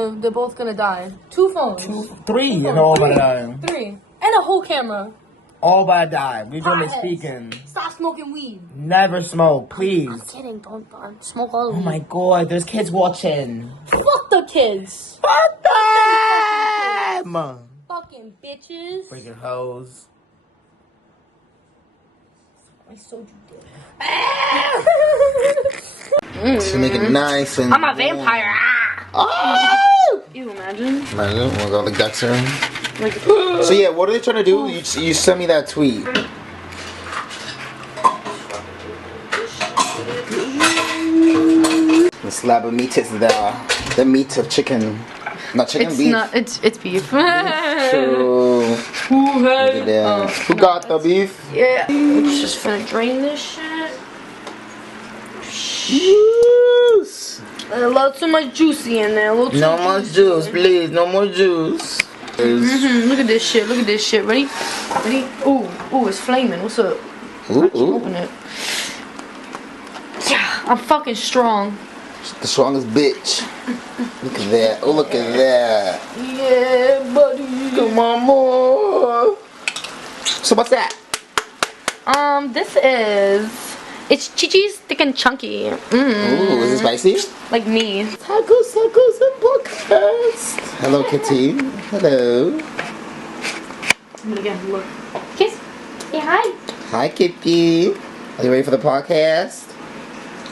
They're both gonna die. 2 phones. 3, and they're all gonna die. 3. And a whole camera. All about to die. We're doing the speaking. Stop smoking weed. Never smoke, please. I'm kidding. Don't smoke all the weed. Oh my god, there's kids watching. Fuck the kids. Fuck them! Fucking bitches. Freaking hoes. I sold you dick. To make it nice and I'm a vampire. Oh! You imagine? Imagine, we'll go like that, sir. Like, So yeah, what are they trying to do? You sent me that tweet. The slab of meat is the meat of chicken. Not chicken, beef. It's beef. True. Look at that. Who got the beef? Yeah. We're just gonna drain this shit. Juice. A little too much juicy in there. No more juice, please. No more juice. Look at this shit. Look at this shit. Ready? Ready? Ooh, it's flaming. What's up? Ooh. Open it. Yeah, I'm fucking strong. The strongest bitch. Look at that. Oh, look at that. Yeah, buddy. Come on, more. So what's that? This is... It's Chi-Chi's thick and chunky. Ooh, is it spicy? Like me. Tacos, and podcast. Hello, Kitty. Hello. I'm gonna get a look. Kiss. Say hi. Hi, Kitty. Are you ready for the podcast?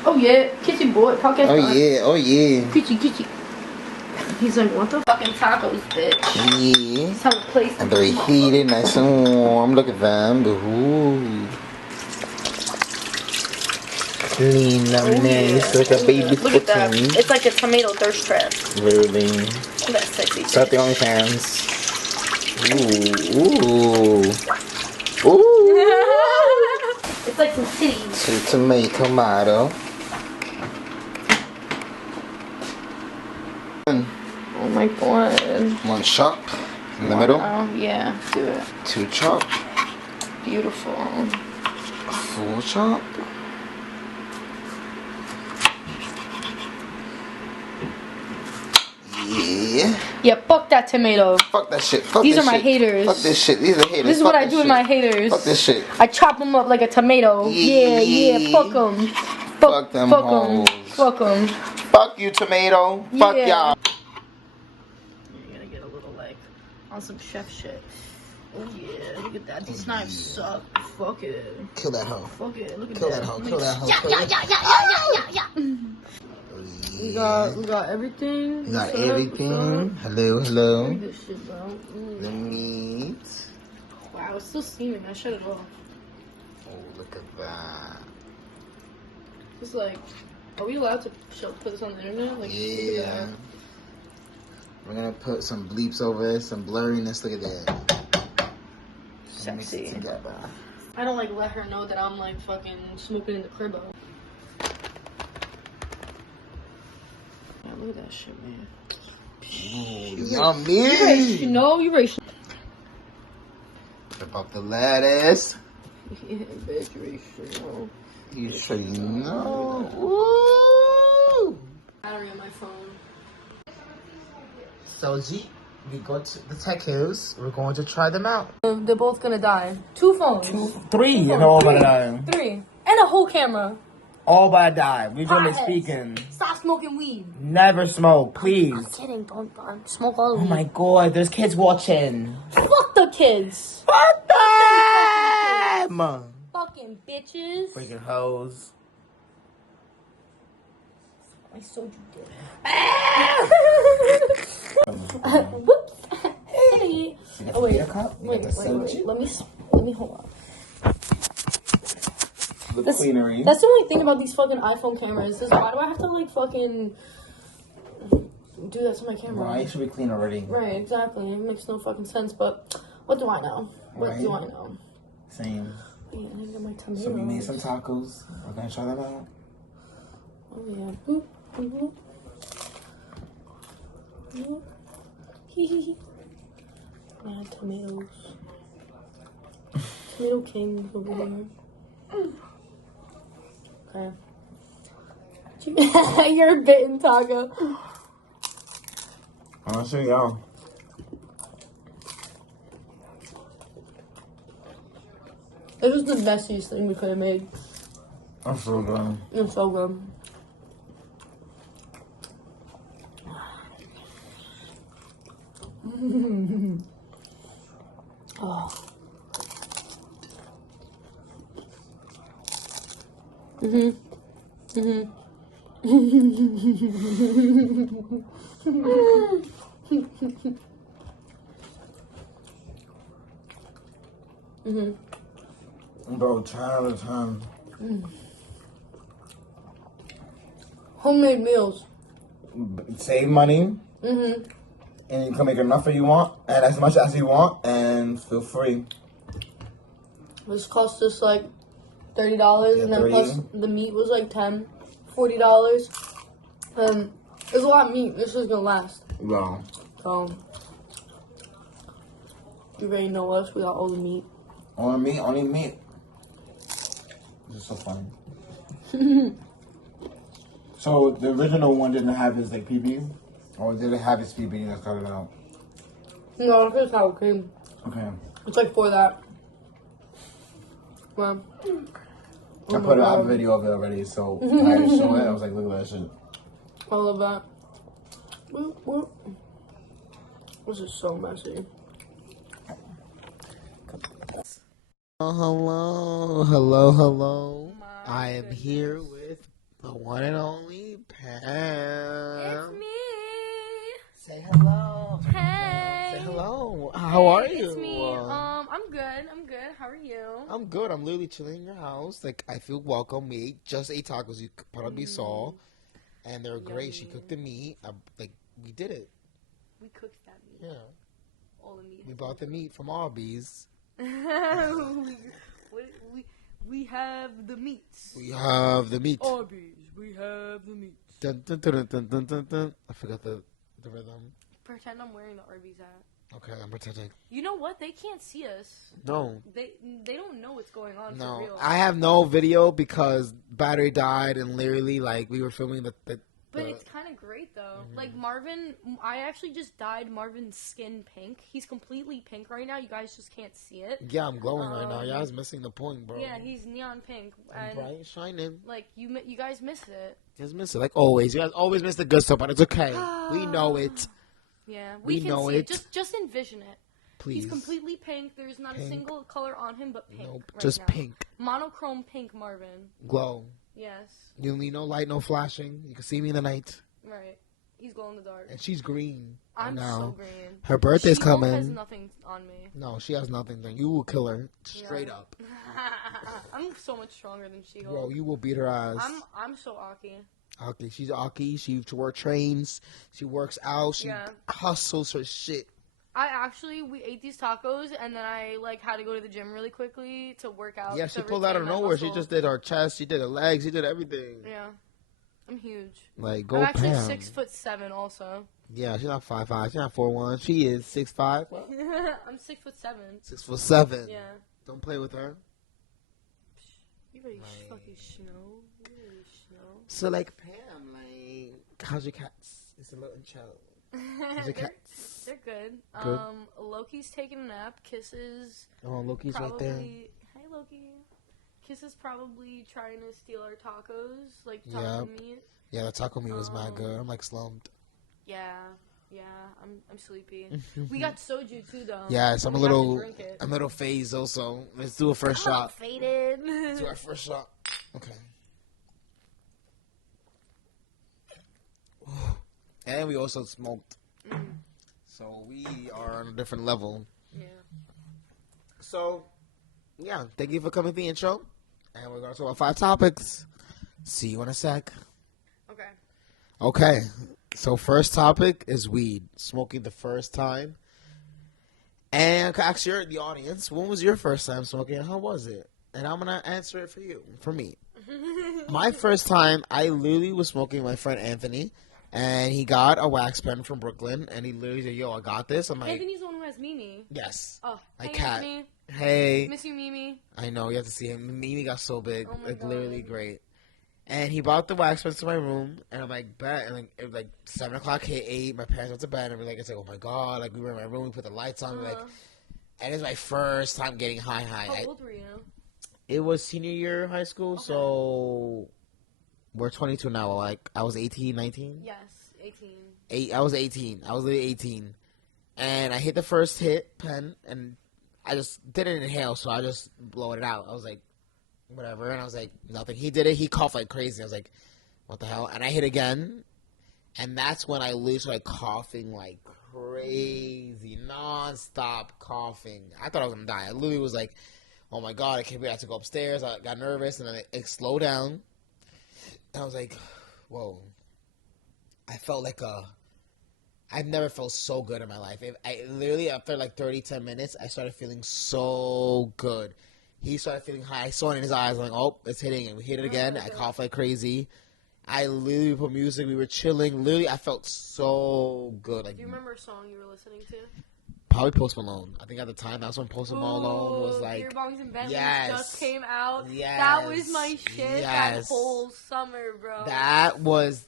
Oh yeah, kissy boy. Podcast. Oh yeah, oh yeah. Kitty. He's like, what the fucking tacos, bitch? Yeah. Let's have a place. And they're heated, nice and warm. Look at them. Ooh. Clean, nice, like a baby Look at that. pudding. It's like a tomato thirst trap. Really. Look at that sexy. Start the OnlyFans. Ooh. It's like some titties. Sweet tomato. Oh my god. 1 chop in the middle. Oh yeah, do it. 2 chop. Beautiful. 4 chop. Yeah. Yeah, fuck that tomato. Fuck that shit. Fuck These this are my shit. haters. Fuck this shit. These are haters. This is Fuck what I this do with shit. my haters. Fuck this shit. I chop them up like a tomato. Yeah, fuck them. Fuck them hoes. Fuck them. Fuck you, tomato. Fuck y'all. You're gonna get a little like on some chef shit. Oh yeah, look at that. These knives suck. Fuck it. Kill that hoe. Fuck it. Look at Kill that. that hoe. Kill that hoe. Yeah. We got everything. We got everything. Hello. Look at this shit, bro. The meat. Wow, it's still steaming. I shut it off. Oh, look at that. It's like, are we allowed to put this on the internet? Like, Yeah. We're gonna put some bleeps over it, some blurriness. Look at that. Mix it Sexy. together. I don't like let her know that I'm like fucking smoking in the cribbo. Yeah, look at that shit, man. Ooh, yummy. You know, you ready? Rip up the lettuce. Yeah, bitch, you ready? Know. You sure you know. Ooh. Battery on my phone. So G, we got the tacos. We're going to try them out. They're both gonna die. 2 phones. 3, and they're all gonna die. 3. And a whole camera. All about to die. We're doing the speaking. Stop smoking weed. Never smoke, please. I'm kidding. Don't smoke all the Oh weed. my god, there's kids watching. Fuck the kids. Fuck them! Fucking bitches. Freaking hoes. I sold you dick. Ah! Whoops. Hey. Oh wait. Wait. Let me hold on. The queenery. That's the only thing about these fucking iPhone cameras is why do I have to like fucking do that to my camera? Why should we clean already? Right, exactly. It makes no fucking sense, but what do I know? What Right. do I know? Same. Yeah, I didn't get my tomatoes. So we made some tacos. We're gonna try them out. Oh yeah. Boop, boop, boop. Boop. Hee hee hee. I had tomatoes. Tomato King over here. Okay. You're a bitten taco. Honestly, yeah. It was the messiest thing we could have made. That's so good. It's so good. Oh. Mhm. Mhm. Mhm. Bro, 10 out of 10. Homemade meals. Save money, Mhm. and you can make enough as you want, and as much as you want, and feel free. This cost us like $30, Yeah, and then 30. plus the meat was like $40. There's a lot of meat. This is gonna last. Wow. So you already know us. We got all the meat. Only meat. This is so funny. So the original one didn't have his like PB, or did it have his PB and just cut it out? No, this is how it came. Okay. It's like for that. Well, I put out a video of it already, so I had to show it. I was like, look at that shit. I love that. Whoop, whoop. This is so messy. Hello. I am here with the one and only Pam. It's me. Say hello. Hey. Say hello. How are you? It's me. I'm good. How are you? I'm good. I'm literally chilling in your house. Like, I feel welcome. We just ate tacos. You probably saw. And they were great. She cooked the meat. We did it. We cooked that meat. Yeah. All the meat. We bought the meat from Arby's. we have the meats. We have the meat. Arby's. We have the meats. Dun, dun, dun, dun, dun, dun, dun. I forgot the rhythm. Pretend I'm wearing the Arby's hat. Okay, I'm pretending. You know what? They can't see us. No. They don't know what's going on. No. For real. I have no video because battery died and literally, like, we were filming the But it's kind of great, though. Mm-hmm. Like, Marvin, I actually just dyed Marvin's skin pink. He's completely pink right now. You guys just can't see it. Yeah, I'm glowing right now. Yeah, I was missing the point, bro. Yeah, he's neon pink. I'm And, bright, shining. like, you guys missed it. Just miss it, like always. You guys always miss the good stuff, but it's okay. We know it. Yeah, We we can know see it. it. Just envision it. Please. He's completely pink. There's not Pink. a single color on him but pink. Nope, right just now. pink. Monochrome pink, Marvin. Glow. Yes. You need no light, no flashing. You can see me in the night. Right. He's glow in the dark. And she's green. I'm now. so green. Her birthday's She-Hulk coming. has nothing on me. No, she has nothing. Then you will kill her straight Yeah. up, I'm so much stronger than She-Hulk. bro. You will beat her ass. I'm so Aki. Aki, she's Aki. She trains. She works out. She Yeah. hustles her shit. We ate these tacos and then I had to go to the gym really quickly to work out. Yeah, to she pulled out of retain my nowhere. She muscle. just did her chest. She did her legs. She did everything. Yeah. I'm huge. Like, go I'm actually Pam. 6'7" also. Yeah, she's not 5'5". She's not 4'1". She is 6'5". What? I'm 6'7". 6'7". Yeah. Don't play with her. You ready fucking snow? You ready snow? So, like, Pam, like, how's your cats? It's a little chill. How's your cats? They're good. Good. Loki's taking a nap. Kisses Oh, Loki's probably. right there. Hey, Loki. Kisses probably trying to steal our tacos, like Yep. taco meat. Yeah, the taco meat was mad good. I'm, like, slumped. Yeah. I'm sleepy. We got soju too, though. Yes, I'm a We have to little drink it. phased also. Let's do a first I'm all shot. faded. Let's do our first shot. Okay. And we also smoked. So we are on a different level. Yeah. So, yeah, thank you for coming to the intro. And we're going to talk about 5 topics. See you in a sec. Okay. Okay. So first topic is weed. Smoking the first time. And I ask the audience, when was your first time smoking and how was it? And I'm going to answer it for me. My first time, I literally was smoking with my friend Anthony. And he got a wax pen from Brooklyn. And he literally said, yo, I got this. I'm like, Anthony's the one who has Mimi. yes. Oh, My hey, cat. Anthony. Hey. Miss you, Mimi. I know, you have to see him. Mimi got so big. Oh my like, God. literally great. And he brought the wax pens to my room, and I'm like, bet. And like, it was like 7 o'clock hit 8. My parents went to bed, and we're like, it's like, oh my god, like we were in my room, we put the lights on, we're like, and it's my first time getting high. How old were you? It was senior year of high school, Okay. so we're 22 now. Like I was 18, 19. Yes, 18. I was 18. I was literally 18, and I hit the first pen, and I just didn't inhale, so I just blowed it out. I was like, whatever, and I was like, nothing. He did it. He coughed like crazy. I was like, what the hell? And I hit again, and that's when I literally started coughing like crazy, non-stop coughing. I thought I was gonna die. I literally was like, oh my god, I can't wait. I had to go upstairs. I got nervous, and then it slowed down. And I was like, whoa. I felt like I've never felt so good in my life. I literally, after like 10 minutes, I started feeling so good. He started feeling high. I saw it in his eyes. I'm like, oh, it's hitting. And we hit it again. I coughed like crazy. I literally put music. We were chilling. Literally, I felt so good. Like, Do you remember a song you were listening to? probably Post Malone. I think at the time, that's when Post Malone was like, Beer Bongs and Bentleys yes. just came out. Yes. That was my shit that Yes. whole summer, bro. that was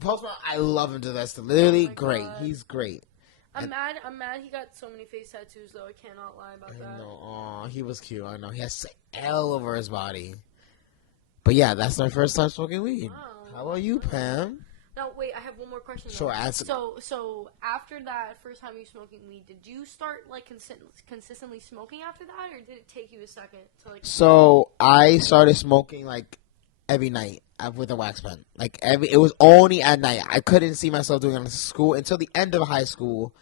Post Malone. I love him to this. Literally Oh my great. God. He's great. I'm mad he got so many face tattoos, though. I cannot lie about I that. know. Aw, he was cute. I know. He has L over his body. But yeah, that's my first time smoking weed. Wow. How about you, Pam? Now, wait, I have one more question. Sure, though. answer. So after that first time you smoking weed, did you start like consistently smoking after that, or did it take you a second to like? So I started smoking like every night with a wax pen. Like it was only at night. I couldn't see myself doing it in school until the end of high school.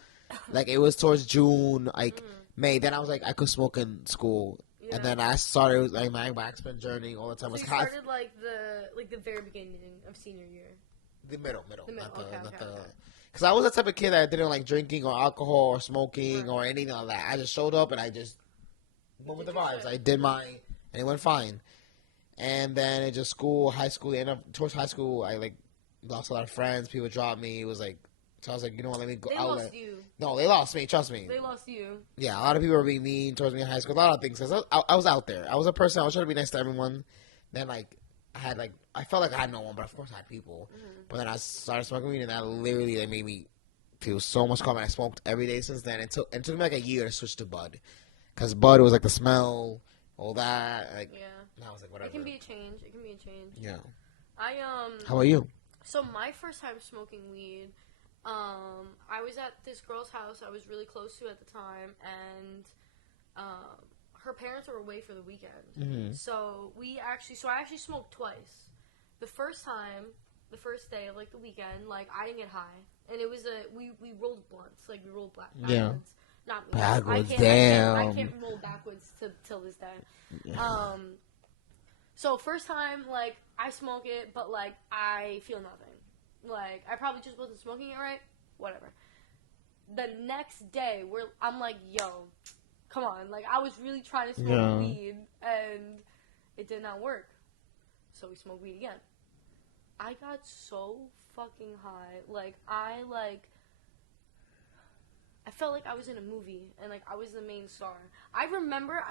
Like it was towards June, like May. Then I was like, I could smoke in school. Yeah. And then I started like my wax pen journey all the time. So Was you started like the very beginning of senior year. the middle, The middle, okay. Because I was the type of kid that didn't like drinking or alcohol or smoking Right. or anything like that. I just showed up and I just went with the vibes. I did and it went fine. And then it just high school, the end of towards high school, I like lost a lot of friends. People dropped me. It was like, so I was like, you know what, let me go. They lost you. No, they lost me. Trust me. They lost you. Yeah, a lot of people were being mean towards me in high school. A lot of things. Cause I was out there. I was a person. I was trying to be nice to everyone. Then like I felt like I had no one, but of course I had people. But then I started smoking weed, and that literally like made me feel so much calmer. I smoked every day since then. It took me like a year to switch to bud, cause bud was like the smell, all that. Like, Yeah. and I was like, whatever. It can be a change. Yeah. How about you? So my first time smoking weed, I was at this girl's house I was really close to at the time, and her parents were away for the weekend. Mm-hmm. So I actually smoked twice. The first day of like the weekend, like I didn't get high, and it was we rolled blunts, like we rolled backwards. Yeah. Not me. Backwards, I damn. can't roll backwards till this day. Yeah. So first time, like I smoke it, but like I feel nothing. Like I probably just wasn't smoking it right. Whatever. The next day, I'm like, yo, come on. Like I was really trying to smoke weed, and it did not work. So we smoked weed again. I got so fucking high. Like I felt like I was in a movie and like I was the main star. I remember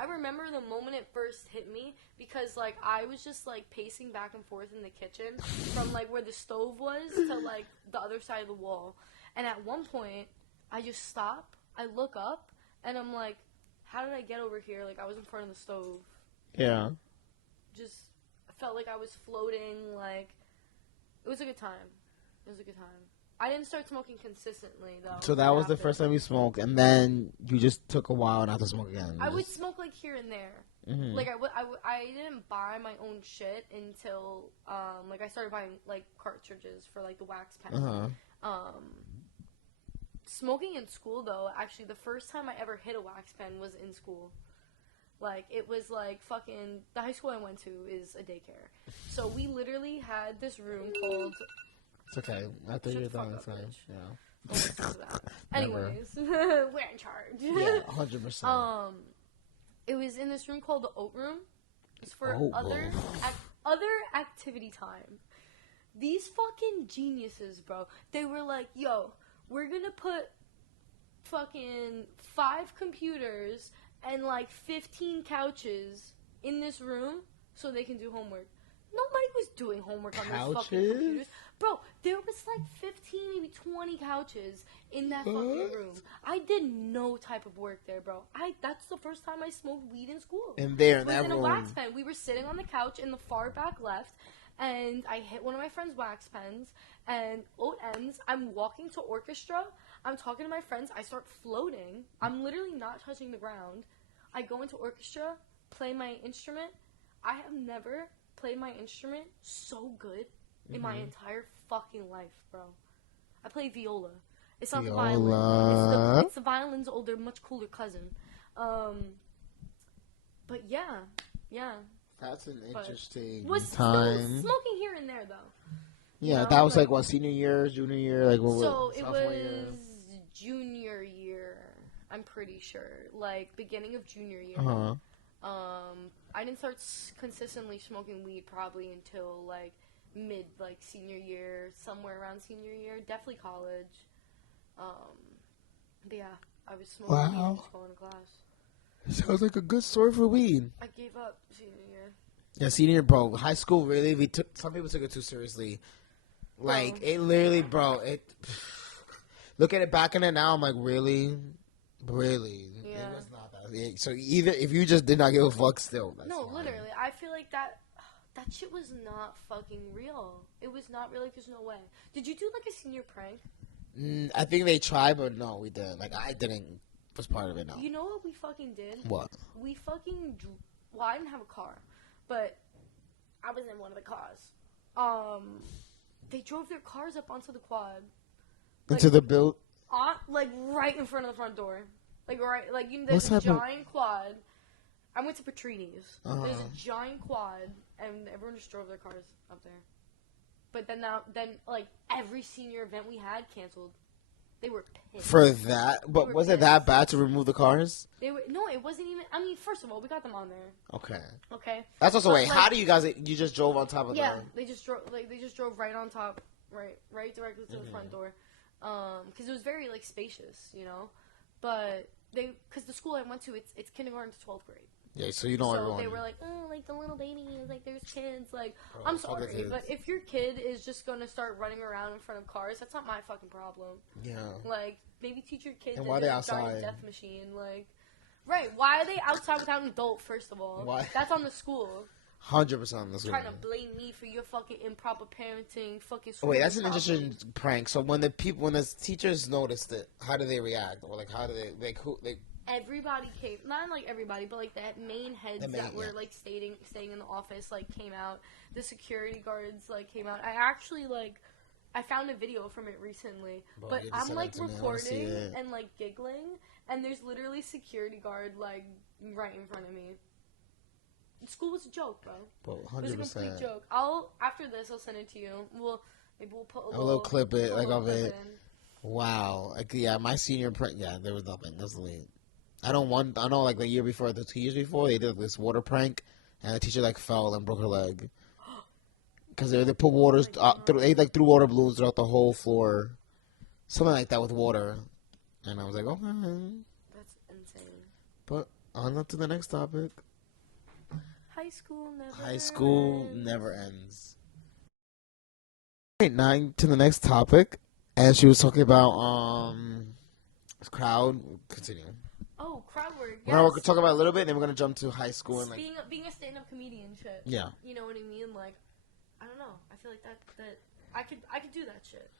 the moment it first hit me because like I was just like pacing back and forth in the kitchen from like where the stove was to like the other side of the wall. And at one point I just stop, I look up, and I'm like, how did I get over here? Like I was in front of the stove. Yeah. Just I felt like I was floating. Like it was a good time. I didn't start smoking consistently, though. So that was the first time you smoked, and then you just took a while not to smoke again. I would smoke, like, here and there. Mm-hmm. Like, I didn't buy my own shit until, like, I started buying, like, cartridges for, like, the wax pen. Uh-huh. Smoking in school, though, actually, the first time I ever hit a wax pen was in school. Like, it was, like, fucking... The high school I went to is a daycare. So we literally had this room called... It's okay. After you're done, it's fine. Yeah. Don't listen to that. Anyways, we're in charge. Yeah, 100%. It was in this room called the Oat Room. It's for other activity time. These fucking geniuses, bro. They were like, yo, we're gonna put fucking 5 computers and like 15 couches in this room so they can do homework. Nobody was doing homework on those fucking Couches? computers. Bro, there was like 15, maybe 20 couches in that fucking room. I did no type of work there, bro. That's the first time I smoked weed in school. And there, in was that in a room. wax pen. We were sitting on the couch in the far back left, and I hit one of my friend's wax pens, and it ends. I'm walking to orchestra. I'm talking to my friends. I start floating. I'm literally not touching the ground. I go into orchestra, play my instrument. I have never played my instrument so good in my entire fucking life, bro. I play viola. It's not the violin. It's the violin's older, much cooler cousin. But yeah. That's an interesting Was time. still smoking here and there, though. Yeah, know, that was like what, senior year, junior year, like what? So it sophomore was year? junior year. I'm pretty sure, like beginning of junior year. Uh-huh. I didn't start consistently smoking weed probably until like mid senior year, somewhere around senior year, definitely college. But yeah, I was smoking weed and just going to class. Sounds like a good story for weed. I gave up senior year. Yeah, senior year, bro. High school, really, some people took it too seriously. Like, it literally, bro, look at it back in it now, I'm like, really? Really? Yeah. It was not that. So either, if you just did not give a fuck still. That's No, fine. literally, I feel like that shit was not fucking real. It was not real, like, there's no way. Did you do, like, a senior prank? I think they tried, but no, we didn't. Like, I didn't, was part of it, no. You know what we fucking did? What? We fucking well, I didn't have a car, but I was in one of the cars. They drove their cars up onto the quad. Into the build? Right in front of the front door. There's a giant quad. I went to Petrini's. There's a giant quad, and everyone just drove their cars up there. But then every senior event we had canceled. They were pissed. For that? But was it that bad to remove the cars? No, it wasn't even. I mean, first of all, we got them on there. Okay. That's also, But, how do you guys, you just drove on top of Yeah, them? they just drove right on top, right directly to the front door. Because it was very, spacious, you know? But because the school I went to, it's kindergarten to 12th grade. Yeah, so you know everyone. So they were like, oh, the little babies, there's kids. Bro, I'm sorry, but if your kid is just going to start running around in front of cars, that's not my fucking problem. Yeah. Maybe teach your kids And why they outside? giant death machine, Right, why are they outside without an adult, first of all? Why? That's on the school. 100% on the school. Trying to blame me for your fucking improper parenting, fucking school. Oh, wait, that's an interesting prank. So when the teachers noticed it, how do they react? Or how do they everybody came, not everybody, but the main heads that were staying in the office came out. The security guards came out. I actually I found a video from it recently, but I'm recording and giggling, and there's literally security guard right in front of me. School was a joke, bro. 100%. It was a complete joke. After this, I'll send it to you. Maybe we'll put a little clip it of it. In. Wow. My senior prank. Yeah, there was nothing. That's late. I know the year before, the 2 years before, they did this water prank, and the teacher fell and broke her leg. Because they put waters, they threw water balloons throughout the whole floor, something like that with water, and I was like, okay. That's insane. But on to the next topic. High school never ends. Right, now to the next topic, and she was talking about crowd. Continue. Oh, crowd work. We're gonna talk about it a little bit, and then we're gonna jump to high school and being a stand-up comedian shit. Yeah. You know what I mean? I don't know. I feel like that I could do that shit.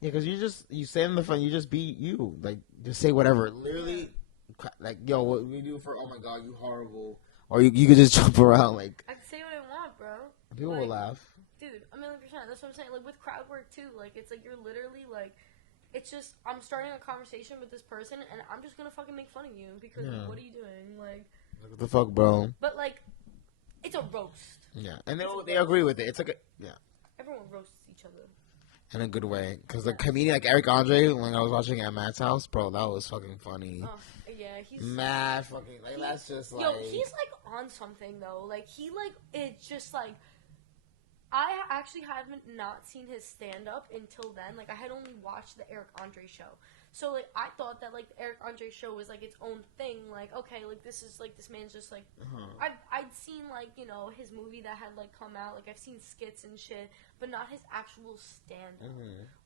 Yeah, because you stand in the front, you just be you, just say whatever. Literally, yo, what we do for? Oh my god, you horrible. Or you could just jump around I can say what I want, bro. People will laugh. Dude, 1,000,000%. That's what I'm saying. With crowd work too, it's you're literally it's just I'm starting a conversation with this person, and I'm just gonna fucking make fun of you because what are you doing? What the fuck, bro? But it's a roast. Yeah, and they agree with it. It's Everyone roasts each other. In a good way, because the comedian Eric Andre, when I was watching at Matt's house, bro, that was fucking funny. Yeah, he's mad fucking that's just yo, he's on something though. It's just I actually haven't not seen his stand up until then. I had only watched the Eric Andre show. So, like, I thought that, like, the Eric Andre show was, like, its own thing. Like, okay, like, this is, like, this man's just, like... I'd seen, like, you know, his movie that had, like, come out. Like, I've seen skits and shit. But not his actual stand-up.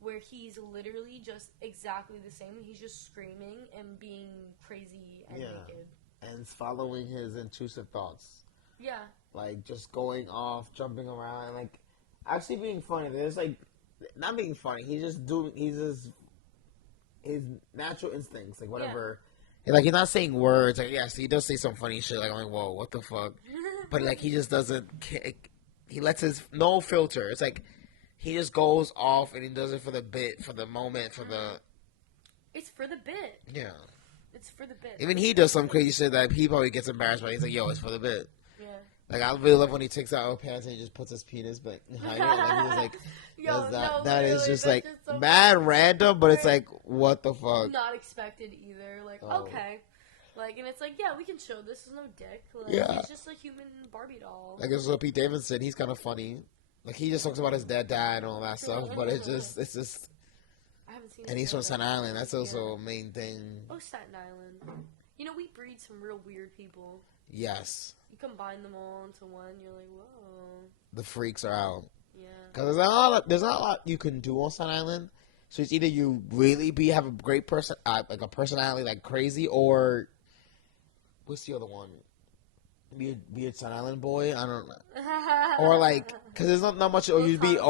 Where he's literally just exactly the same. He's just screaming and being crazy and naked. And following his intrusive thoughts. Yeah. Like, just going off, jumping around, like, actually being funny. There's, like, not being funny. He's just his natural instincts, like, whatever. Yeah. Like, he's not saying words. Like, yes, he does say some funny shit. Like, I'm like, whoa, what the fuck? But, like, he just doesn't, he lets his, no filter. It's like, he just goes off and he does it for the bit, for the moment, for the... It's for the bit. Yeah. It's for the bit. Even he does some crazy shit that he probably gets embarrassed by. He's like, yo, it's for the bit. Yeah. Like, I really love when he takes out her pants and he just puts his penis, but like, he was like, Yo, that is just like just so mad funny. random, but it's like, what the fuck? Not expected either. Like, okay. Like, and it's like, yeah, we can show this is no dick. Like, it's just a human Barbie doll. Like, this is what Pete Davidson, he's kind of funny. Like, he just talks about his dead dad and all that stuff, but it's just, I haven't seen and he's from Staten Island. That's also a main thing. Oh, Staten Island. You know, we breed some real weird people. Yes. You combine them all into one, you're like, whoa. The freaks are out. Yeah. Because there's not a lot you can do on Staten Island. So it's either you really have a great person, like a personality like crazy, or what's the other one? Be a Staten Island boy. I don't know. Or like, because there's not much. Or you'd be a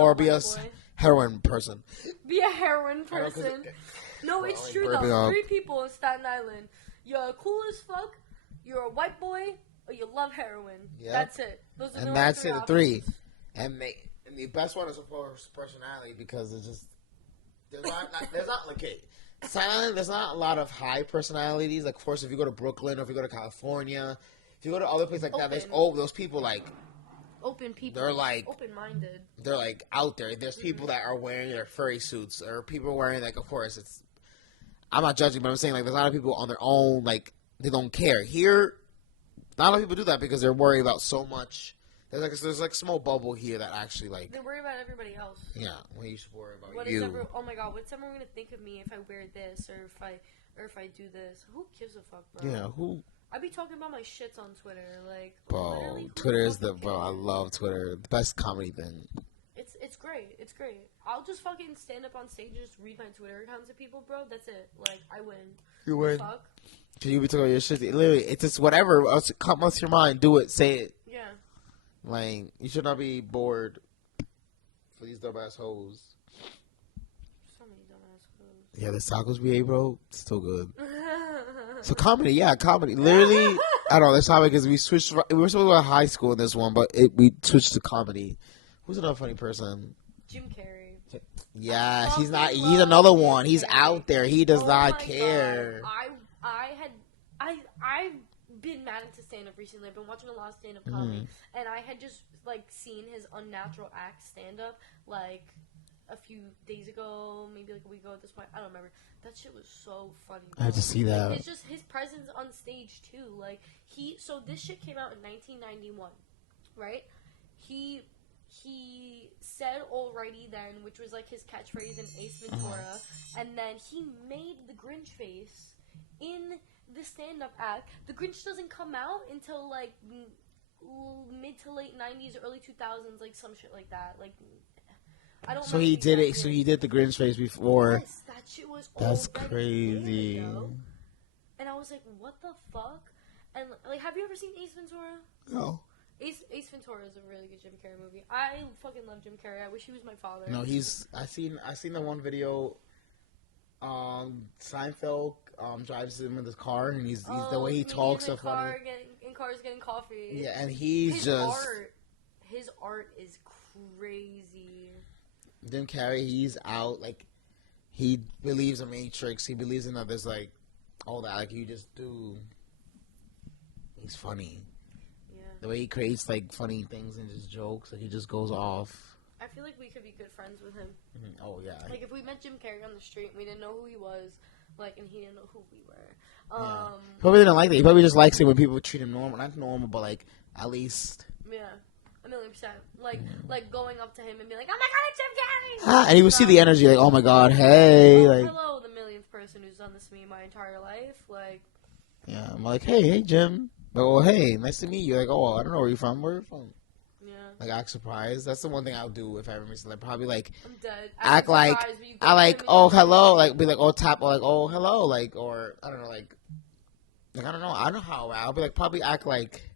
heroin person. Be a heroin person. No, it's true though. 3 people in Staten Island. You're cool as fuck. You're a white boy, or you love heroin. Yep. That's it. Those are the 3. And the best one is of course personality, because it's just there's not like Silent. There's not a lot of high personalities. Like, of course, if you go to Brooklyn or if you go to California, if you go to other places like that, there's those people like open people. They're like open-minded. They're like out there. There's people that are wearing their furry suits, or people wearing like. Of course, I'm not judging, but I'm saying like there's a lot of people on their own. Like, they don't care. Here, not a lot of people do that because they're worried about so much. There's like a small bubble here that actually like... They worry about everybody else. Yeah, when you should worry about you. Oh my god, what's everyone gonna think of me if I wear this or if I do this? Who gives a fuck, bro? Yeah, who? I be talking about my shits on Twitter, like... Bro, Twitter is bro, I love Twitter. The best comedy thing. It's great. It's great. I'll just fucking stand up on stage and just read my Twitter accounts to people, bro. That's it. Like, I win. You win. Fuck. Can you be talking about your shit? Literally, it's just whatever comes to your mind. Do it. Say it. Yeah. Like, you should not be bored for these dumbass hoes. So many dumbass hoes. Yeah, the tacos we ate, bro, still good. So comedy. Literally, I don't know. That's how because we switched. We were supposed to go to high school in this one, but we switched to comedy. Who's another funny person? Jim Carrey. Yeah, he's not. He's another one. He's out there. He does not care. I've been mad into stand-up recently. I've been watching a lot of stand-up comedy, and I had just like seen his unnatural act stand-up like a few days ago, maybe like a week ago at this point. I don't remember. That shit was so funny, bro. I had to see that. Like, it's just his presence on stage too. Like so this shit came out in 1991, right? He said "alrighty then," which was like his catchphrase in Ace Ventura, and then he made the Grinch face in the stand-up act. The Grinch doesn't come out until like mid to late 90s, early 2000s, like some shit like that. Like, I don't. So he did it. So he did the Grinch face before. Yes, that shit was. That's crazy. And I was like, what the fuck? And like, have you ever seen Ace Ventura? No. Ace Ventura is a really good Jim Carrey movie. I fucking love Jim Carrey. I wish he was my father. No, I seen the one video. Seinfeld drives him in his car, and he's the way he talks so funny. In cars getting coffee. Yeah, and his art is crazy. Jim Carrey, he's out like he believes in Matrix. He believes in that there's like all that like you just do. He's funny. Yeah. The way he creates like funny things and just jokes, like he just goes off. I feel like we could be good friends with him. Mm-hmm. Oh yeah. Like if we met Jim Carrey on the street and we didn't know who he was, like, and he didn't know who we were. Yeah. Probably didn't like that. He probably just likes it when people treat him normal, not normal, but like at least. Yeah. 1,000,000%. Like going up to him and be like, "Oh my God, it's Jim Carrey!" And he would see the energy, like, "Oh my God, hey!" Like, hello, the millionth person who's done this to me my entire life. Like, Yeah, I'm like, hey, Jim. Oh, hey, nice to meet you. Like, oh, I don't know where you're from. Where are you from? yeah, Like, act surprised. That's the one thing I'll do if I ever meet somebody. Probably, like, I'm dead. act I'm like, surprised, but you I go like, to me oh, and hello. Like, be like, oh, tap, or like, oh, hello. Like, or, I don't know, like, I don't know. I don't know how I'll be like, probably act like,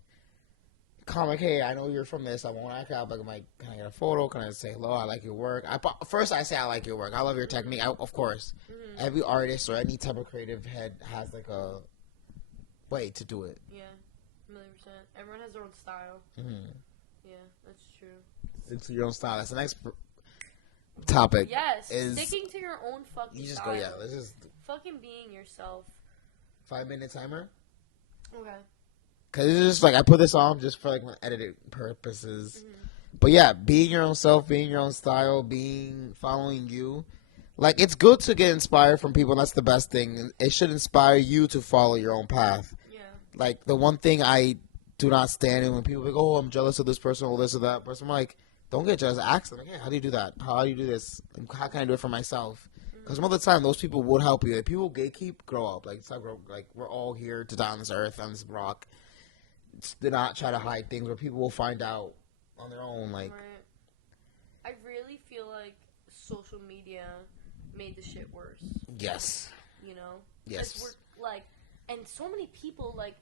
come like, hey, I know you're from this. I won't act out. Like, I'm like, can I get a photo? Can I say hello? I like your work. First, I say I like your work. I love your technique. Of course, every artist or any type of creative head has like a way to do it. Yeah, 1,000,000%. Everyone has their own style. Mm-hmm. Yeah, that's true. Stick to your own style. That's the next topic. Yes, is sticking to your own fucking you just style. go, yeah. Let's just Fucking being yourself. 5-minute timer. Okay. Cause it's just like I put this on just for like my editing purposes. But yeah, being your own self, being your own style, following you. Like, it's good to get inspired from people. And that's the best thing. It should inspire you to follow your own path. Yeah. Like, the one thing I do not stand in when people are like, oh, I'm jealous of this person or this or that person. I'm like, don't get jealous. Ask them, like, hey, how do you do that? How do you do this? How can I do it for myself? Because most of the time, those people would help you. Like, people gatekeep, grow up. Like, stop grow. Like, we're all here to die on this earth, on this rock. Do not try to hide things where people will find out on their own. Like, right. I really feel like social media made the shit worse. yes. You know? Yes. 'Cause we're, like, and so many people, like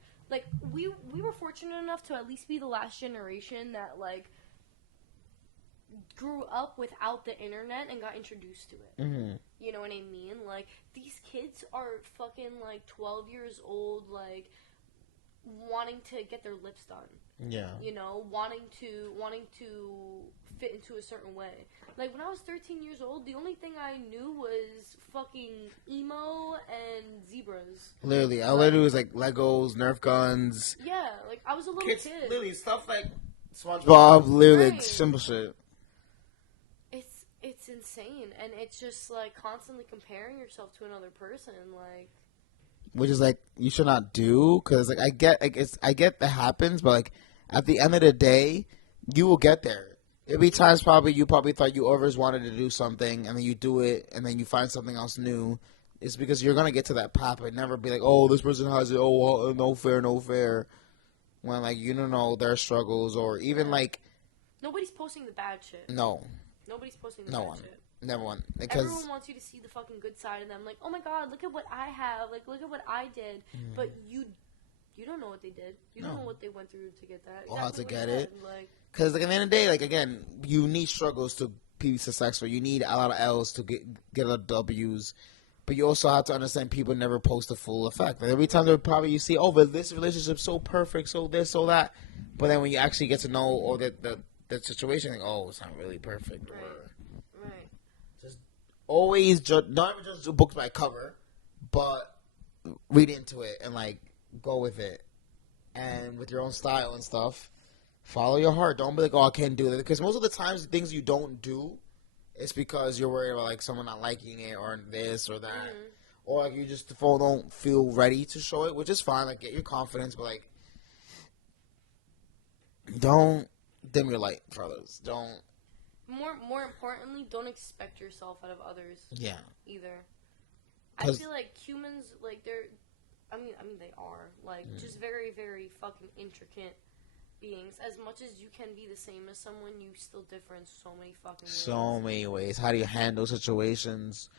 we were fortunate enough to at least be the last generation that, like, grew up without the internet and got introduced to it. Mm-hmm. You know what I mean? Like, these kids are fucking, like, 12 years old, like, wanting to get their lips done. Yeah. You know, wanting to fit into a certain way. Like, when I was 13 years old, the only thing I knew was fucking emo and zebras. Literally, all I do is like Legos, Nerf guns. Yeah, like, I was a little kid. Literally, stuff like SpongeBob, literally, Right. simple shit. It's insane, and it's just, like, constantly comparing yourself to another person, like... Which is like you should not do, because like I get that happens, but like at the end of the day, you will get there. There'll be times you probably thought you always wanted to do something, and then you do it, and then you find something else new. It's because you're gonna get to that path, but never be like, oh, this person has it. Oh, well, no fair. When like you don't know their struggles, or even like Nobody's posting the bad shit. no, Nobody's posting the no bad one. shit. Never one. Because everyone wants you to see the fucking good side of them. Like, oh my god, look at what I have. Like, look at what I did. But you don't know what they did. You don't know what they went through to get that. Or how to what get you it. said, like, because like, at the end of the day, like again, you need struggles to be successful. You need a lot of L's to get a lot of W's. But you also have to understand people never post the full effect. Like, every time you see, oh, but this relationship's so perfect, so this, so that. But then when you actually get to know or the situation, like, oh, it's not really perfect. right. Or Right. just always not even just do books by cover, but read into it and like go with it, and with your own style and stuff. Follow your heart. Don't be like, oh, I can't do that, because most of the times things you don't do, it's because you're worried about like someone not liking it or this or that, or like you just don't feel ready to show it, which is fine. Like, get your confidence, but like don't dim your light for others. Don't. More importantly, don't expect yourself out of others. Yeah. Either. I 'Cause- feel like humans, like, they're, I mean they are, like, just very, very fucking intricate beings. As much as you can be the same as someone, you still differ in so many fucking ways. So many ways. How do you handle situations,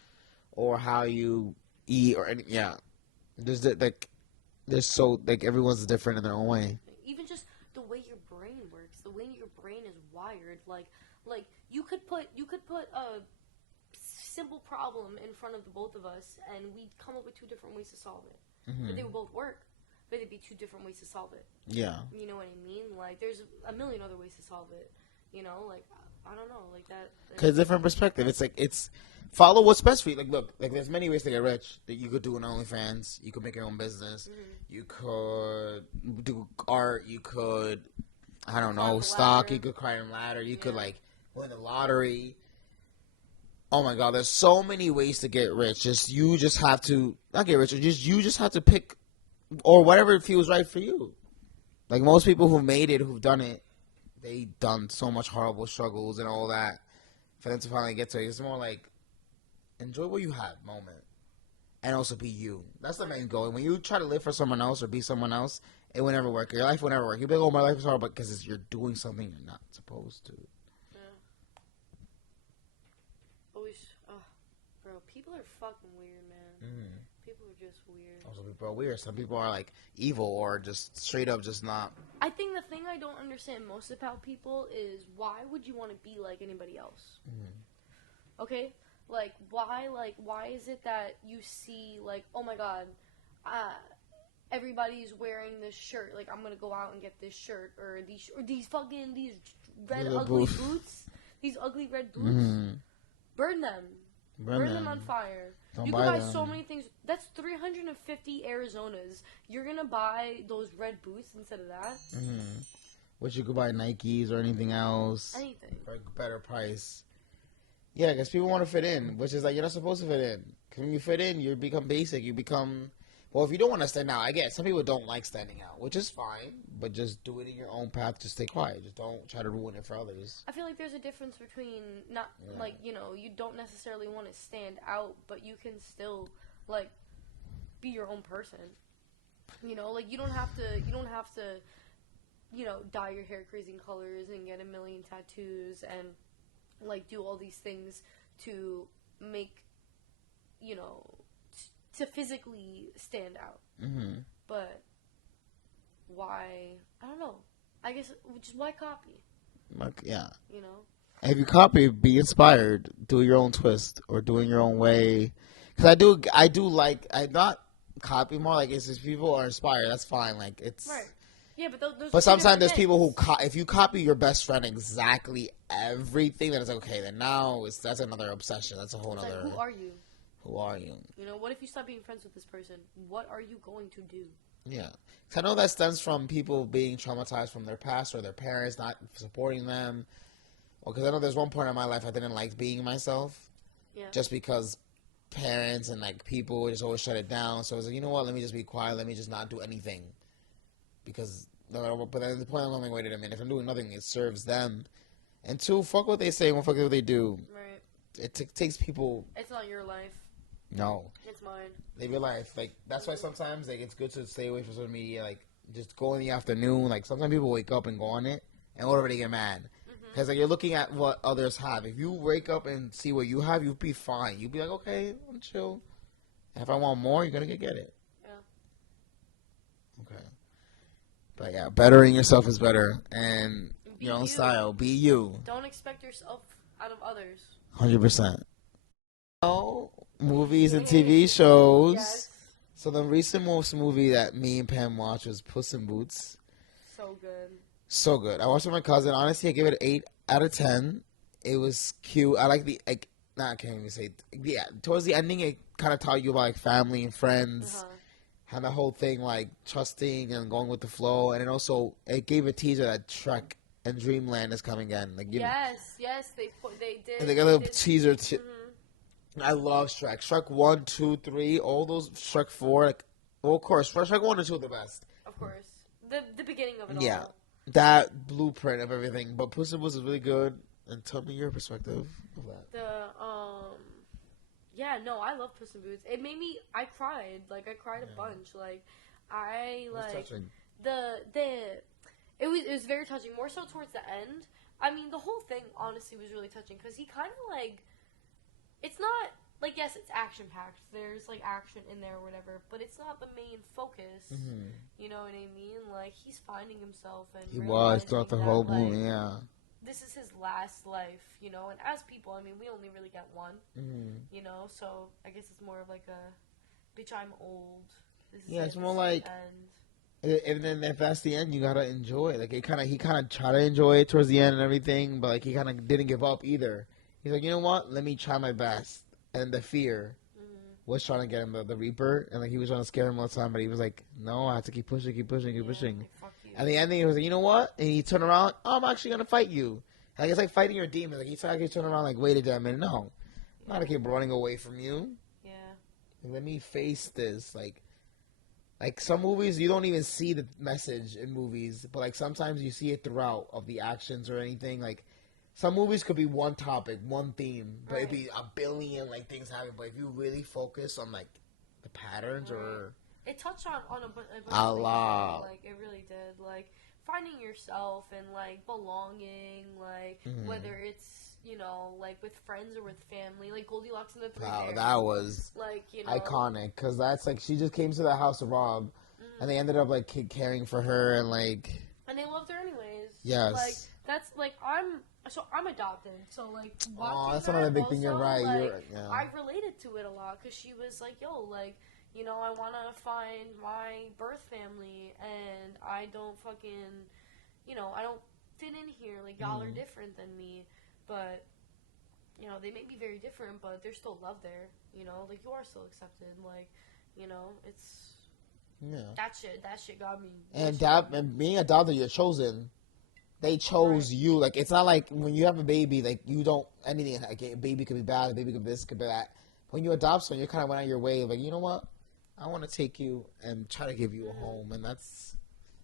or how you eat, or any, yeah. There's so like everyone's different in their own way. Even just the way your brain works, the way your brain is wired, like you could put a simple problem in front of the both of us, and we'd come up with two different ways to solve it. But they would both work, but they'd be two different ways to solve it. Yeah. You know what I mean? Like, there's a million other ways to solve it. You know, like, I don't know, like that. Because different perspective. It's like, follow what's best for you. Like, look, like there's many ways to get rich. That you could do an OnlyFans. You could make your own business. You could do art. You could, I don't know, Climb the stock. ladder. You could climb a ladder. You could like win the lottery. Oh my God, there's so many ways to get rich. You just have to not get rich. You just have to pick, or whatever feels right for you. Like most people who've made it, who've done it, they done so much horrible struggles and all that for them to finally get to it. It's more like enjoy what you have moment. and also be you. That's the main goal. When you try to live for someone else or be someone else, it will never work. Your life will never work. You'll be like, oh, my life is hard, but because you're doing something you're not supposed to. Yeah. Always, bro, people are fucking weird, man. People are just weird. Also, people are weird. Some people are like evil or just straight up just not. I think the thing I don't understand most about people is why would you want to be like anybody else? Okay? Like, why is it that you see, like, oh my god, everybody's wearing this shirt, like, I'm gonna go out and get this shirt, or these red ugly boots, these ugly red boots, burn them. Burn them on fire. Don't you buy can buy them. so many things. That's 350 Arizonas. You're gonna buy those red boots instead of that? Which you could buy Nikes or anything else. Anything. For a better price. Yeah, because people want to fit in, which is like, you're not supposed to fit in. Because when you fit in, you become basic. You become... Well, if you don't want to stand out, I get it. Some people don't like standing out, which is fine. But just do it in your own path. Just stay quiet. Just don't try to ruin it for others. I feel like there's a difference between not, like, you know, you don't necessarily want to stand out, but you can still, like, be your own person. You know, like, you don't have to, you know, dye your hair crazy colors and get a million tattoos and, like, do all these things to make, you know, to physically stand out. But why? I don't know. I guess just why copy? Like, yeah. You know. If you copy, be inspired. Do your own twist or do it your own way. Because I do like. I not copy more. Like, it's just people are inspired. That's fine. Like, it's Right. Yeah, but those. But sometimes there's people who if you copy your best friend exactly everything, then it's like, okay. Then now that's another obsession. That's a whole other. Like, who are you? Who are you? You know, what if you stop being friends with this person? What are you going to do? Yeah. 'Cause I know that stems from people being traumatized from their past or their parents not supporting them. Or because I know there's one point in my life I didn't like being myself. Yeah. Just because parents and like people would just always shut it down. So I was like, you know what? Let me just be quiet. Let me just not do anything. Because, but at the point I'm like, wait a minute. If I'm doing nothing, it serves them. And two, fuck what they say and fuck what they do. Right. It takes people. It's not your life. No. It's mine. Live your life. Like, that's why sometimes, like, it's good to stay away from social media. Like, just go in the afternoon. Like, sometimes people wake up and go on it, and already get mad. Because, like, you're looking at what others have. If you wake up and see what you have, you'll be fine. You'll be like, okay, I'm chill. And if I want more, you're going to get it. Yeah. Okay. But, yeah, bettering yourself is better. And Be your own you. style. Be you. Don't expect yourself out of others. 100%. Movies and TV shows. Yes. So the recent most movie that me and Pam watched was Puss in Boots. So good. So good. I watched it with my cousin. Honestly, I give it an 8 out of 10. It was cute. I like the I can't even say. Yeah, towards the ending, it kind of taught you about like family and friends, and the whole thing like trusting and going with the flow. And it also it gave a teaser that Shrek and Dreamland is coming in. Like Yes, they did. and they got a little teaser. I love Shrek. Shrek 1, 2, 3, all those. Shrek 4. Like, well, of course, Shrek 1 and 2 are the best. Of course. The beginning of it Yeah. all. That blueprint of everything. But Puss in Boots is really good. And tell me your perspective of that. Yeah, no, I love Puss in Boots. It made me, I cried. Like, I cried a bunch. Like, It was touching. It was very touching. More so towards the end. I mean, the whole thing, honestly, was really touching. Because he kind of, like, it's not, like, yes, it's action-packed. There's, like, action in there or whatever. But it's not the main focus. You know what I mean? Like, he's finding himself. And He was throughout the realizing whole that, movie, like, yeah. this is his last life, you know, and as people, I mean, we only really get one, you know, so I guess it's more of like a, bitch, I'm old. This is It's more this like, the end. and then if that's the end, you gotta enjoy it. Like, he kind of tried to enjoy it towards the end and everything, but, like, he kind of didn't give up either. He's like, you know what, let me try my best. And the fear was trying to get him the Reaper, and, like, he was trying to scare him all the time, but he was like, no, I have to keep pushing. Like, fuck you. And the ending, he was like, you know what? And he turned around, oh, I'm actually going to fight you. Like, it's like fighting your demon. Like, he's actually turned around, like, wait a minute. No. I'm not going to keep running away from you. Yeah. Like, let me face this. Like, some movies, you don't even see the message in movies. But, like, sometimes you see it throughout of the actions or anything. Like, some movies could be one topic, one theme. But it'd be a billion, like, things happening. But if you really focus on, like, The patterns or it touched on a bunch of a things, lot. like it really did. Like finding yourself and like belonging, like whether it's like with friends or with family, like Goldilocks and the Three Bears. That was like iconic because that's like she just came to the house of Rob, and they ended up like caring for her and like. And they loved her anyways. Yes. Like that's like I'm adopted, so like watching that's her another big also, thing. You're right. Like, yeah. I related to it a lot because she was like, "Yo, like I want to find my birth family, and I don't fucking, I don't fit in here. Like y'all are different than me, but they may be very different, but there's still love there. Like you are still accepted. Like it's." Yeah. That shit got me. And being adopted, you're chosen. They chose you. Like it's not like when you have a baby, like you don't anything. Like a baby could be bad, a baby could be this, could be that. When you adopt someone, you kind of went out your way. Like you know what, I want to take you and try to give you a home. And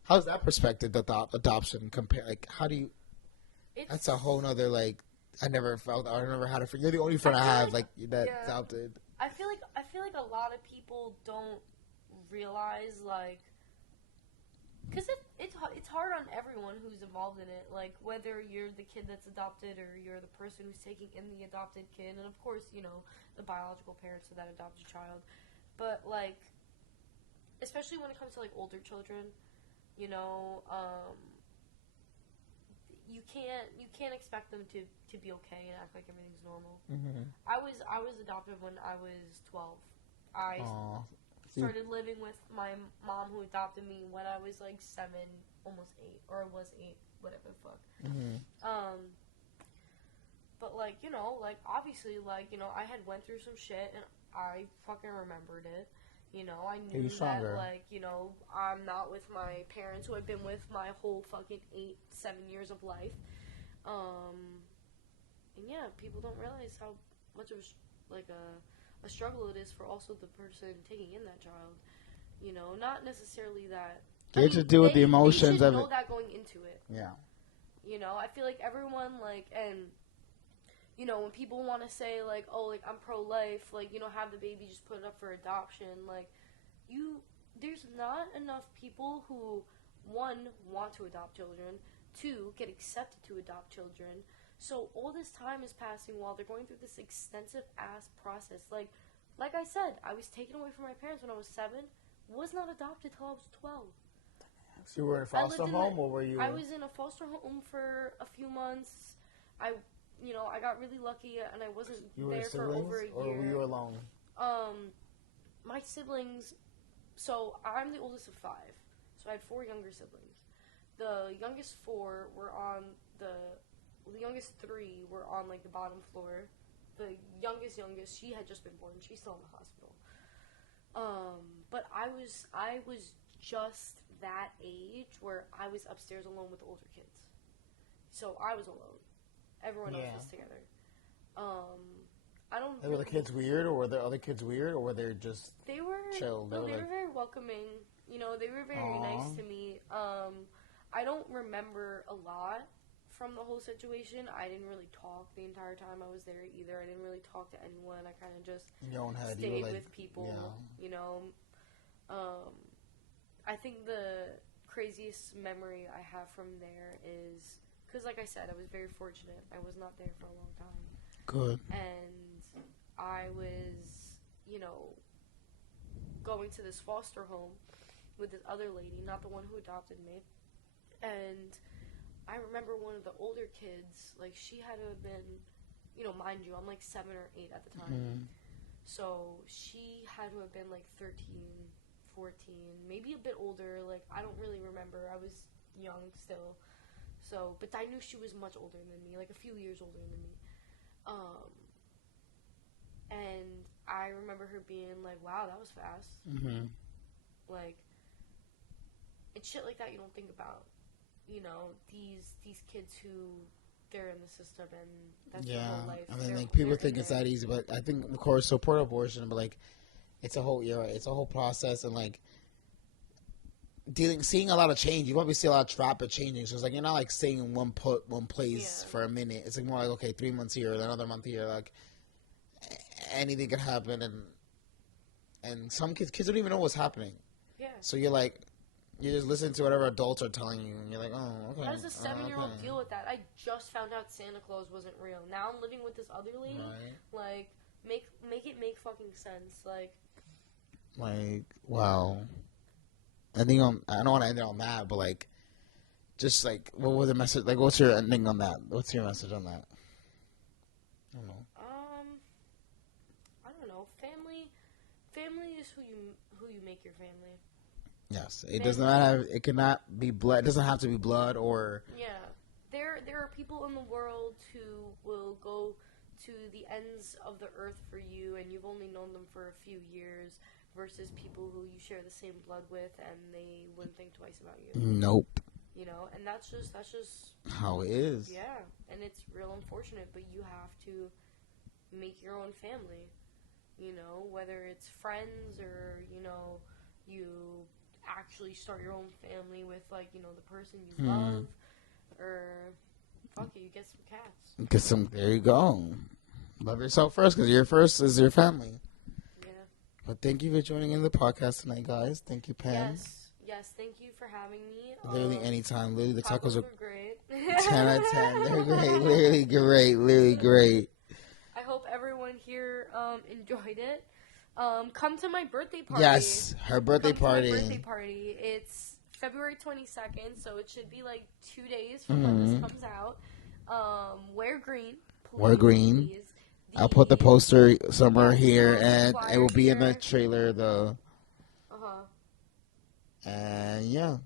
how's that perspective? Adoption compare. Like how do you? That's a whole nother like. I never had a friend. You're the only friend I have like that adopted. I feel like a lot of people don't realize like because it's hard on everyone who's involved in it, like whether you're the kid that's adopted or you're the person who's taking in the adopted kid, and of course the biological parents of that adopted child, but like especially when it comes to like older children, you can't expect them to be okay and act like everything's normal. I was adopted when I was 12. I started living with my mom who adopted me when I was like 7, almost 8, or I was 8, whatever the fuck. But like like obviously like I had went through some shit and I fucking remembered it. I knew that like I'm not with my parents who I've been with my whole fucking 7 years of life. And yeah, people don't realize how much of a struggle it is for also the person taking in that child. Not necessarily that. You have to deal with the emotions of it. of Know that going into it. Yeah. I feel like everyone like and when people want to say like, oh, like I'm pro-life, like have the baby, just put it up for adoption. Like there's not enough people who 1 want to adopt children, 2 get accepted to adopt children. So all this time is passing while they're going through this extensive ass process. Like I said, I was taken away from my parents when I was 7. Was not adopted till I was 12. So you were in a foster home, or were you? I was in a foster home for a few months. I got really lucky, and I wasn't there for over a year. Or were you alone? My siblings. So I'm the oldest of 5. So I had 4 younger siblings. The youngest 4 were on the youngest 3 were on like the bottom floor. The youngest, she had just been born. She's still in the hospital. But I was just that age where I was upstairs alone with the older kids. So I was alone. Everyone else was together. I don't. Were the kids weird, or were the other kids weird, or were they just? They were chill. No, they were very welcoming. They were very nice to me. I don't remember a lot from the whole situation. I didn't really talk the entire time I was there either. I didn't really talk to anyone. I kind of just stayed with people. I think the craziest memory I have from there is because, like I said, I was very fortunate. I was not there for a long time. Good. And I was, going to this foster home with this other lady, not the one who adopted me. And I remember one of the older kids, like, she had to have been, mind you, I'm like 7 or 8 at the time. So she had to have been like 13, 14, maybe a bit older. Like, I don't really remember. I was young still. So, but I knew she was much older than me, like a few years older than me. And I remember her being like, wow, that was fast. Like, it's shit like that you don't think about. These kids who they're in the system and that's their whole life. I mean, like, people think it's that easy, but I think, of course, support abortion, but like, it's a whole process, and like, seeing a lot of change. You probably see a lot of rapid changing. So it's like you're not like staying in one place for a minute. It's like more like, okay, 3 months here, another month here. Like anything can happen, and and some kids don't even know what's happening. Yeah. So you're like, you just listen to whatever adults are telling you, and you're like, oh, okay. How does a 7-year-old okay. deal with that? I just found out Santa Claus wasn't real. Now I'm living with this other lady. Right. Like, make it make fucking sense. Like, wow. I think I don't want to end it on that, but like, just like, what was the message? Like, what's your ending on that? What's your message on that? I don't know. I don't know. Family is who you make your family. Yes, it does not have. It cannot be blood. It doesn't have to be blood or. Yeah, there are people in the world who will go to the ends of the earth for you, and you've only known them for a few years, versus people who you share the same blood with, and they wouldn't think twice about you. Nope. You know, and that's just how it is. Yeah, and it's real unfortunate, but you have to make your own family. You know, whether it's friends or you actually start your own family with the person you love, or fuck it, you get some cats. Get some. There you go. Love yourself first, because your first is your family. Yeah. But thank you for joining in the podcast tonight, guys. Thank you, Pam. Yes. Thank you for having me. Literally anytime. Literally the tacos were great. 10 out of 10. They're great. Literally great. Literally great. I hope everyone here enjoyed it. Come to my birthday party. Yes, her birthday party. My birthday party. It's February 22nd, so it should be like 2 days from when this comes out. Wear green. Please, Wear green. Please. I'll put the poster somewhere here, and it will be in the trailer. And yeah. All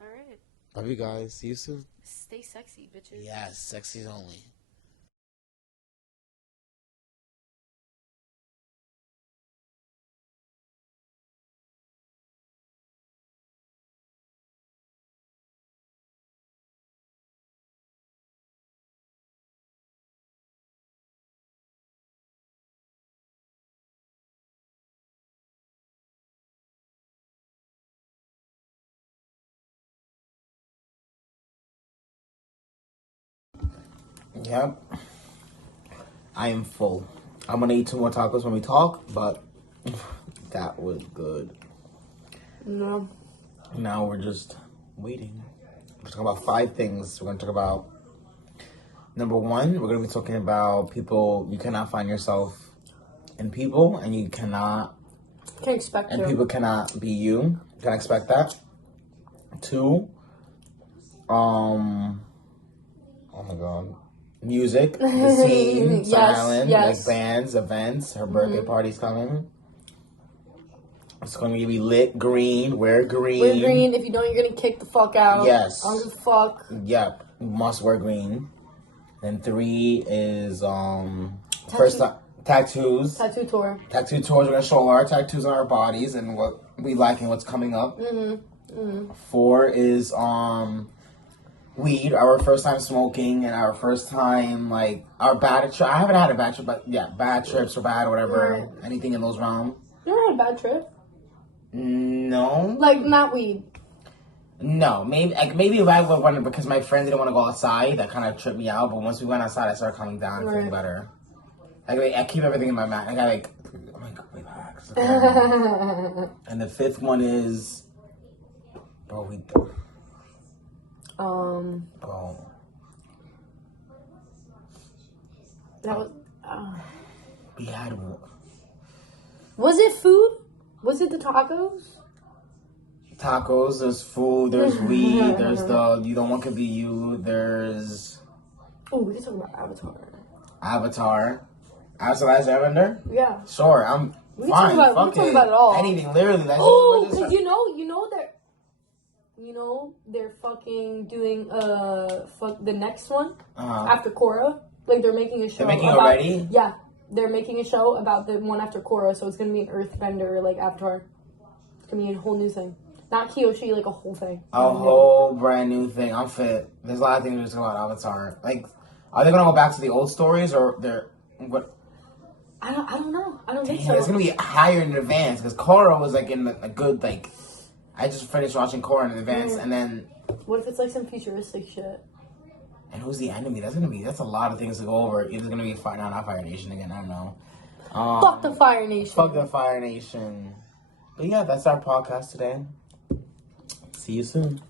right. Love you guys. See you soon. Stay sexy, bitches. Yes, sexy only. Yep. I am full. I'm gonna eat 2 more tacos when we talk, but that was good. No. Now we're just waiting. We're talking about 5 things. We're gonna talk about number 1, we're gonna be talking about people. You cannot find yourself in people, and you cannot. Can't expect And to. people cannot be you. You can't expect that. 2. Oh my god. Music, the scene, silent, like bands, events. Her birthday party's coming. It's going to be lit green. Wear green. Wear green. If you don't, you're going to kick the fuck out. Yes. I don't give a fuck. Yep. Must wear green. Then 3 is first time tattoos. Tattoo tour. Tattoo tours. We're going to show our tattoos on our bodies and what we like and what's coming up. 4 is weed, our first time smoking, and our first time, like, our bad trip. I haven't had a bad trip, but yeah, bad trips or bad whatever, anything in those realms. You never had a bad trip? No. Like, not weed? No. Maybe if I went because my friends didn't want to go outside, that kind of tripped me out, but once we went outside, I started coming down and feeling better. Like, I keep everything in my mind. I'm like, relax. And the 5th one is, bro, that was. We had. Was it food? Was it the tacos? Tacos. There's food. There's weed. There's you don't want to be you. There's. Oh, we can talk about Avatar. Avatar. Last Airbender? Yeah. Sure. I'm we fine. Can talk about it all. Anything. Literally. Oh, because you know that. You know, they're fucking doing the next one after Korra. Like, they're making a show. They're making it already? Yeah. They're making a show about the one after Korra, so it's going to be an Earthbender, like, Avatar. It's going to be a whole new thing. Not Kyoshi, like, a whole thing. A whole brand new thing. I'm fit. There's a lot of things to talk about Avatar. Like, are they going to go back to the old stories, or they're... What? I don't know. I don't think so. It's going to be higher in advance, because Korra was, like, in a good, like... I just finished watching Korra in advance, and then... What if it's like some futuristic shit? And who's the enemy? That's a lot of things to go over. Either it's gonna be not Fire Nation again. I don't know. Fuck the Fire Nation. Fuck the Fire Nation. But yeah, that's our podcast today. See you soon.